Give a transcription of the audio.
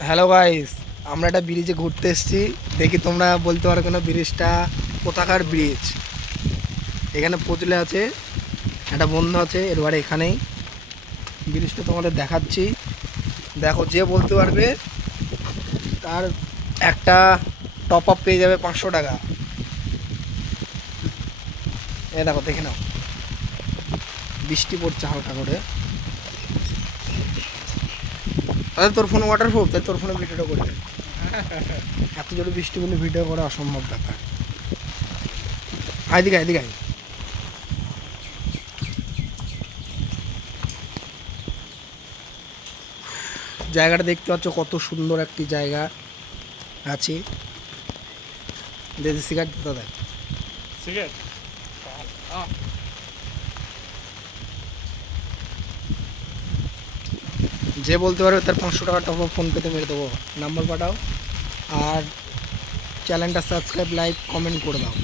Hello guys, আমরা একটা ব্রিজে ঘুরতে এসেছি। দেখি তোমরা বলতে পারো কেন ব্রিজটা কোথাকার ব্রিজ। এখানে পচলে আছে, একটা বন্ধু আছে এর বাড়ি এখানেই। ব্রিজটা তোমাদের দেখাচ্ছি, দেখো যে বলতে পারবে তার একটা টপ আপ পেয়ে যাবে 500 টাকা। এ দেখো, দেখে নাও, বৃষ্টি পড়ছে হালকা করে। তাহলে তোর ফোন ওয়াটারপ্রুফ, তাই তোর ফোনে ভিডিওটা করে দে। এত জোরে বৃষ্টি বলে ভিডিও করা অসম্ভব ব্যাপার। এদিকে এদিকে আয়। জায়গাটা দেখতে পাচ্ছ কত সুন্দর একটি জায়গা আছে। দেশি সিগারেট দাদা। সিগারেট যে বলতে পারবে তার 500 টাকা টপ আপ ফোনপেতে মেরে দেবো, নাম্বার পাঠাও। আর চ্যানেলটা সাবস্ক্রাইব, লাইক, কমেন্ট করে দাও।